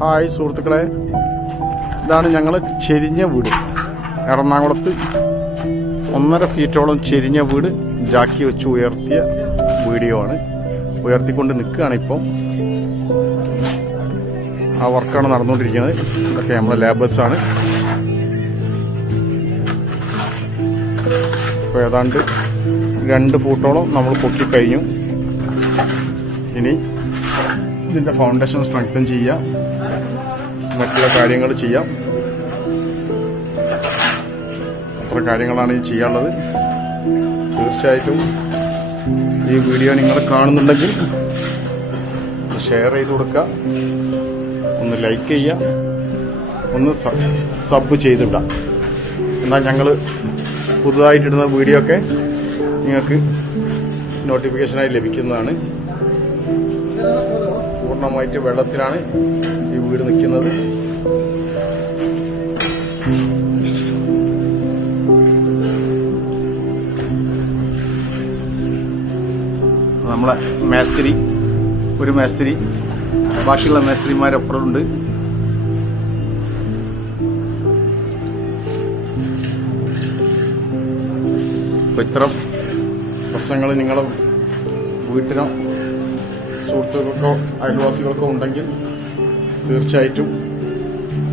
Hi സുഹൃത്തുക്കളെ, ഇതാണ് ഞങ്ങൾ ചെരിഞ്ഞ വീട്. എറണാകുളത്ത് 1.5 ഫീറ്റോളം ചെരിഞ്ഞ വീട് ജാക്കി വെച്ച് ഉയർത്തിയ വീഡിയോ ആണ്. ഉയർത്തിക്കൊണ്ട് നിൽക്കുകയാണ് ഇപ്പോൾ. ആ വർക്കാണ് നടന്നുകൊണ്ടിരിക്കുന്നത്. ഇതൊക്കെ നമ്മളെ ലേബേഴ്സാണ്. ഇപ്പോൾ ഏതാണ്ട് 2 ഫൂട്ടോളം നമ്മൾ പൊക്കിക്കഴിഞ്ഞു. ഇനി ഇതിൻ്റെ ഫൗണ്ടേഷൻ സ്ട്രെങ്തൻ ചെയ്യാം, മറ്റുള്ള കാര്യങ്ങൾ ചെയ്യാം. അത്ര കാര്യങ്ങളാണ് ഈ ചെയ്യാനുള്ളത്. തീർച്ചയായിട്ടും ഈ വീഡിയോ നിങ്ങൾ കാണുന്നുണ്ടെങ്കിൽ ഷെയർ ചെയ്ത് കൊടുക്കുക, ഒന്ന് ലൈക്ക് ചെയ്യുക, ഒന്ന് സബ് ചെയ്തിടാം. എന്നാൽ ഞങ്ങൾ പുതുതായിട്ടിടുന്ന വീഡിയോ ഒക്കെ നിങ്ങൾക്ക് നോട്ടിഫിക്കേഷനായി ലഭിക്കുന്നതാണ്. പൂർണ്ണമായിട്ട് വെള്ളത്തിലാണ് ഈ വീട് നിൽക്കുന്നത്. നമ്മളെ മേസ്തിരി, ഒരു മേസ്തിരി, ബാക്കിയുള്ള മേസ്തിരിമാരപ്പുറമുണ്ട്. അപ്പോൾ ഇത്തരം പ്രശ്നങ്ങൾ നിങ്ങളെ വീട്ടിനോ സുഹൃത്തുക്കൾക്കോ അയൽവാസികൾക്കോ ഉണ്ടെങ്കിൽ തീർച്ചയായിട്ടും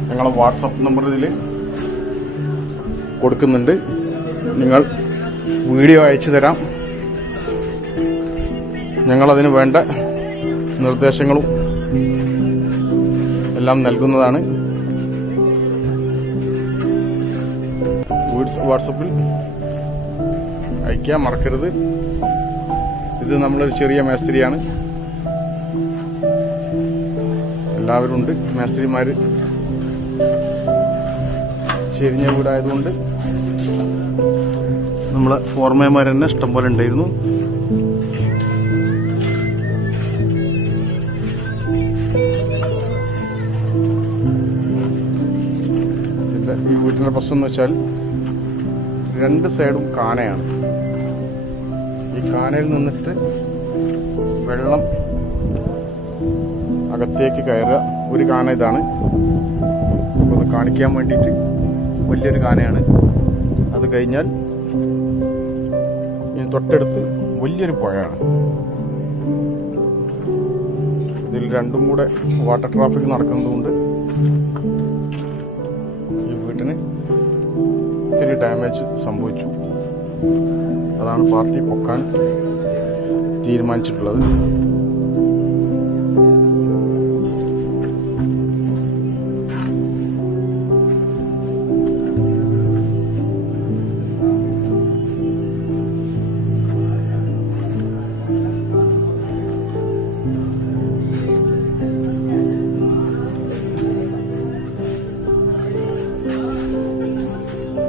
ഞങ്ങളെ വാട്സപ്പ് നമ്പർ ഇതിൽ കൊടുക്കുന്നുണ്ട്. നിങ്ങൾ വീഡിയോ അയച്ചു തരാം. ഞങ്ങളതിന് വേണ്ട നിർദ്ദേശങ്ങളും എല്ലാം നൽകുന്നതാണ്. വാട്സപ്പിൽ അയക്കാൻ മറക്കരുത്. ഇത് നമ്മളൊരു ചെറിയ മേസ്തിരിയാണ്. എല്ലാവരും ഉണ്ട് മേസ്തിരിമാര്. ചെരിഞ്ഞ വീടായതുകൊണ്ട് നമ്മളെ ഫോർമേമാർ തന്നെ ഇഷ്ടംപോലെ ഉണ്ടായിരുന്നു. ഈ വീട്ടിന്റെ പ്രശ്നം എന്ന് വെച്ചാൽ 2 സൈഡും കാനയാണ്. ഈ കാനയിൽ നിന്നിട്ട് വെള്ളം അകത്തേക്ക് കയറുക. ഒരു കാന ഇതാണ്. അപ്പോൾ അത് കാണിക്കാൻ വേണ്ടിയിട്ട് വലിയൊരു കാനയാണ്. അത് കഴിഞ്ഞാൽ ഇനി തൊട്ടടുത്ത് വലിയൊരു പുഴയാണ്. ഇതിൽ രണ്ടും കൂടെ വാട്ടർ ട്രാഫിക് നടക്കുന്നതുകൊണ്ട് ഈ വീട്ടിന് ഇത്തിരി ഡാമേജ് സംഭവിച്ചു. അതാണ് പാർട്ടി പൊക്കാൻ തീരുമാനിച്ചിട്ടുള്ളത്.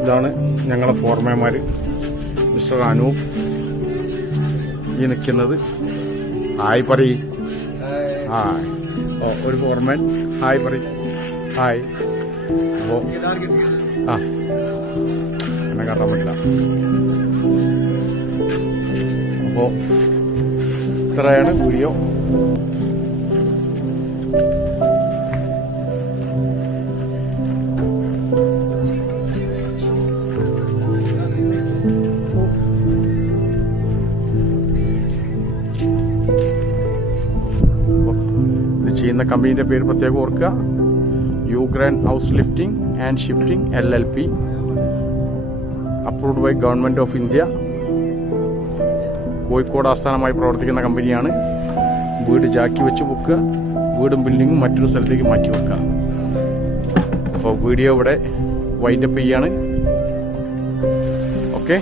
ഇതാണ് ഞങ്ങളെ ഫോർമേമാര്. മിസ്റ്റർ അനൂപ് ഈ നിൽക്കുന്നത്. ഹായ് പറയ്. ഹായ്. ഓ, ഒരു ഫോർമാൻ ഹായ് പറയ്. ഹായ്. അപ്പോ എന്നെ കാണാൻ പറ്റില്ല. അപ്പോ ഇത്രയാണ് വീഡിയോ. ചെയ്യുന്ന കമ്പനിയുടെ പേര് പ്രത്യേകം ഓർക്കുക. Ugrand house lifting and shifting LLP, approved by government of India. Kozhikode ആസ്ഥാനമായി പ്രവർത്തിക്കുന്ന കമ്പനിയാണ്. വീട് ജാക്കി വെച്ച് പൊക്കുക, വീടും ബിൽഡിങ്ങും മറ്റൊരു സ്ഥലത്തേക്ക് മാറ്റി വെക്കുക. അപ്പോൾ വീഡിയോ ഇവിടെ വൈൻഡപ്പ് ചെയ്യാണ്. ഓക്കെ.